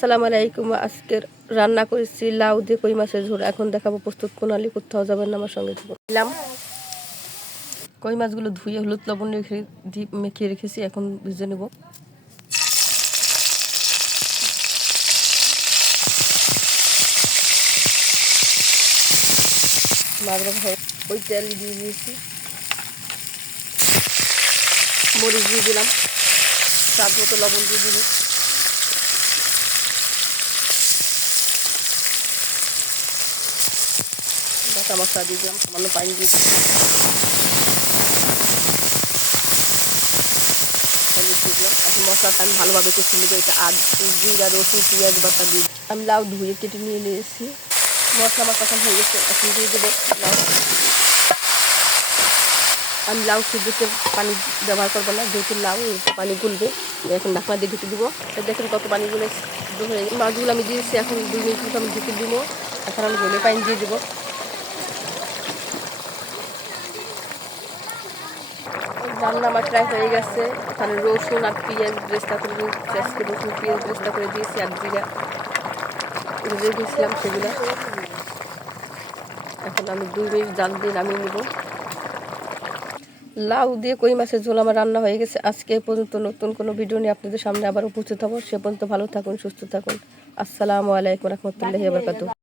আসসালামু আলাইকুম, আজকের রান্না করেছি লাউ দিয়ে কই মাছের ঝোল। এখন দেখাবো প্রস্তুত কোনালি কোথাও যাবেন আমার সঙ্গে। দিলাম। কই মাছগুলো ধুয়ে হলুদ লবণ রেখে মেখে রেখেছি, এখন ভেজে নেব। ওই তেল দিয়ে দিয়েছি। মরিচ দিয়ে দিলাম। স্বাদ মতো লবণ দিয়ে দিলাম। বাটা মশলা দিয়ে সামান্য পানি দিয়ে দিলাম। হলুদ দিয়ে দিলাম। এখন মশলাটা আমি ভালোভাবে কষে নেব এটা আদ জিরা, রসুন, পেঁয়াজ বাটা দিয়ে। আমি লাউ ধুয়ে কেটে নিয়ে নিয়েছি। মশলা আমার কখন হয়ে গেছে, এখন দিয়ে দেবো লাউ। আমি লাউ সিদ্ধতে পানি ব্যবহার করব না, যেহেতু লাউ পানি গুলবে। এখন ঢাকনা দিয়ে ঢুকে দিব। দেখেন কত পানি গুলে মাছগুলো আমি দিয়েছি, এখন দুই মিনিট মতো আমি ঢুকে দিব। এখন আমি জলে পানি দিয়ে দেবো। রান্না আমার ট্রাই হয়ে গেছে। এখানে রসুন আর পেঁয়াজ ব্রেস্তা করে আজকে রসুন, পেঁয়াজ ব্রেস্তা করে দিয়েছি আর জিরা। ভেজে দিয়েছিলাম সেগুলো। এখন আমি দুই মিনিট জাল দিয়ে নামিয়ে নেব। লাউ দিয়ে কই মাছের ঝোল আমার রান্না হয়ে গেছে। আজকে এ পর্যন্ত নতুন কোনো ভিডিও নিয়ে আপনাদের সামনে আবার উপস্থিত হব। সে পর্যন্ত ভালো থাকুন, সুস্থ থাকুন। আসসালামু আলাইকুম রহমতুল্লাহি বারকাতুহ।